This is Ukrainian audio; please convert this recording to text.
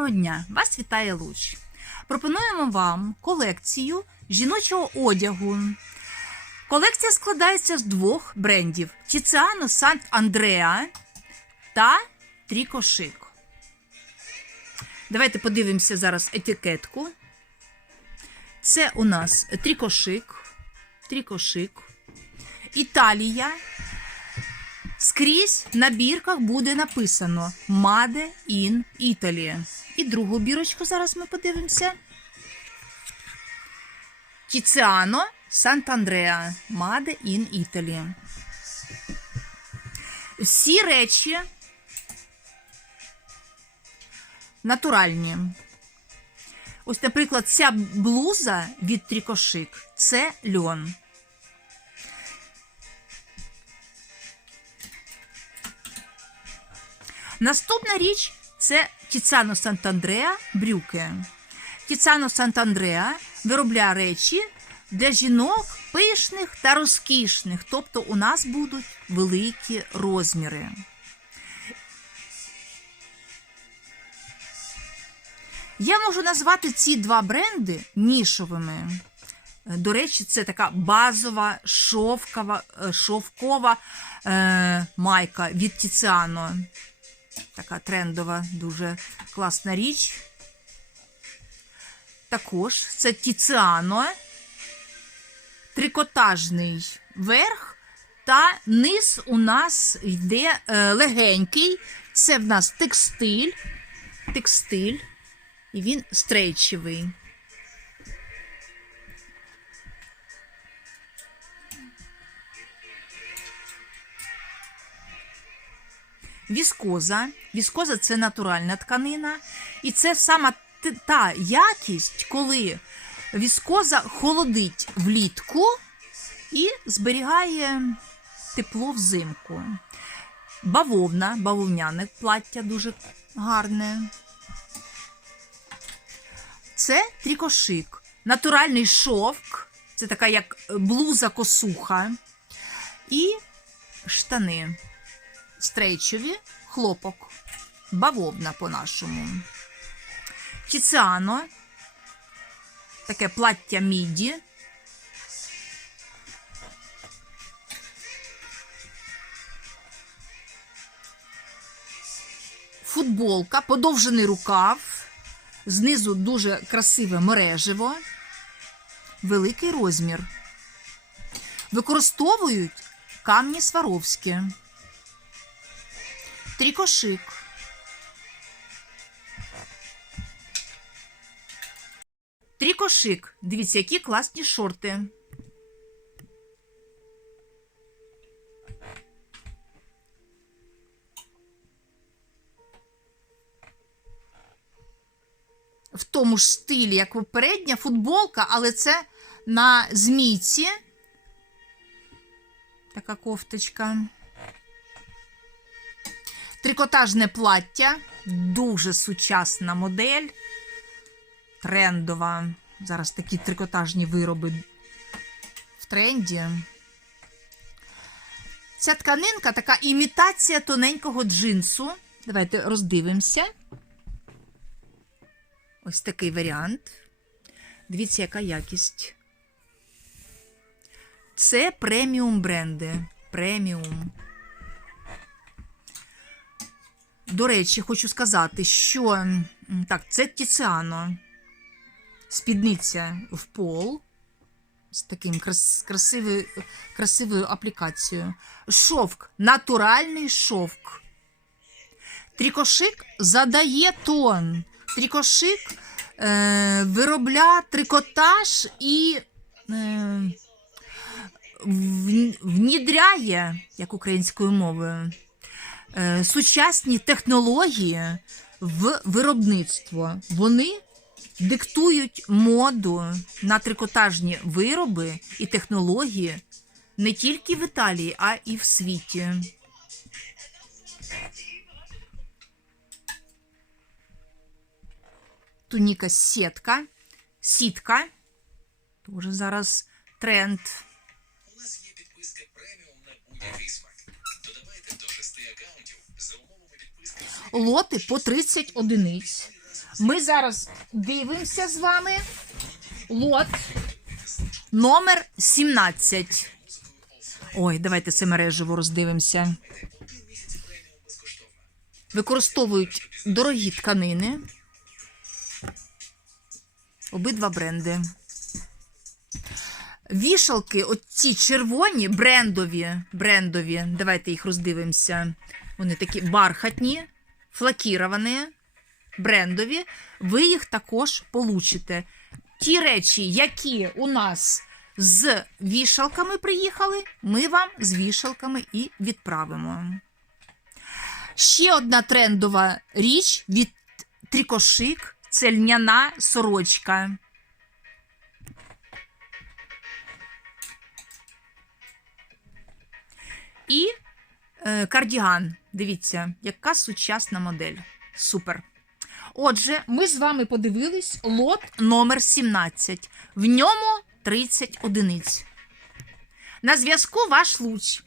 Доброго дня! Вас вітає Луч. Пропонуємо вам колекцію жіночого одягу. Колекція складається з двох брендів: Тіціано Сант Андреа та Трікошик. Давайте подивимося зараз етикетку. Це у нас трікошик. Трікошик. Італія. Скрізь на бірках буде написано Made in Italy. І другу бірочку зараз ми подивимося. Тіціано Сант'Андреа. Made in Italy. Всі речі натуральні. Ось, наприклад, ця блуза від Трікошик це льон. Наступна річ це Тіцано Сант'Андреа брюки. Тіцано Сант'Андреа виробляє речі для жінок пишних та розкішних, тобто у нас будуть великі розміри. Я можу назвати ці два бренди нішовими. До речі, це така базова шовкова, е, шовкова е, майка від Тіціано. Така трендова, дуже класна річ. Також це Тіціано, трикотажний верх, та низ у нас йде е, легенький. Це в нас текстиль. Текстиль. І він стрейчевий. Віскоза. Віскоза це натуральна тканина. І це саме т- та якість, коли віскоза холодить влітку і зберігає тепло взимку. Бавовна, бавовняне плаття дуже гарне. Це трікошик. Натуральний шовк. Це така як блуза косуха. І штани стрейчові, хлопок, бавовна по-нашому. Тіціано, таке плаття міді. Футболка, подовжений рукав, знизу дуже красиве мереживо, великий розмір. Використовують камні сваровські. Трікошик. Трікошик. Дивіться, які класні шорти. В тому ж стилі, як попередня футболка, але це на змійці. Така кофточка. Трикотажне плаття, дуже сучасна модель, трендова. Зараз такі трикотажні вироби в тренді. Ця тканинка така імітація тоненького джинсу. Давайте роздивимося. Ось такий варіант. Дивіться, яка якість. Це преміум бренди. Преміум. До речі, хочу сказати, що так, це Тіціано. Спідниця в пол з таким крас, красивою, красивою аплікацією. Шовк, натуральний шовк. Трікошик задає тон. Трікошик е, виробляє трикотаж і е, внідряє, як українською мовою, сучасні технології в виробництво. Вони диктують моду на трикотажні вироби і технології не тільки в Італії, а і в світі. Туніка сітка, сітка. Тоже зараз тренд. У нас є підписка преміум на будь-який смак. Лоти по 30 одиниць. Ми зараз дивимося з вами лот номер 17. Ой, давайте це мережево роздивимося. Використовують дорогі тканини. Обидва бренди. Вішалки, оці червоні, брендові, брендові. Давайте їх роздивимося. Вони такі бархатні, флакіровані, брендові. Ви їх також получите. Ті речі, які у нас з вішалками приїхали, ми вам з вішалками і відправимо. Ще одна трендова річ від Трікошик це льняна сорочка. І е, кардіган. Дивіться, яка сучасна модель. Супер. Отже, ми з вами подивились лот номер 17. В ньому 30 одиниць. На зв'язку ваш луч.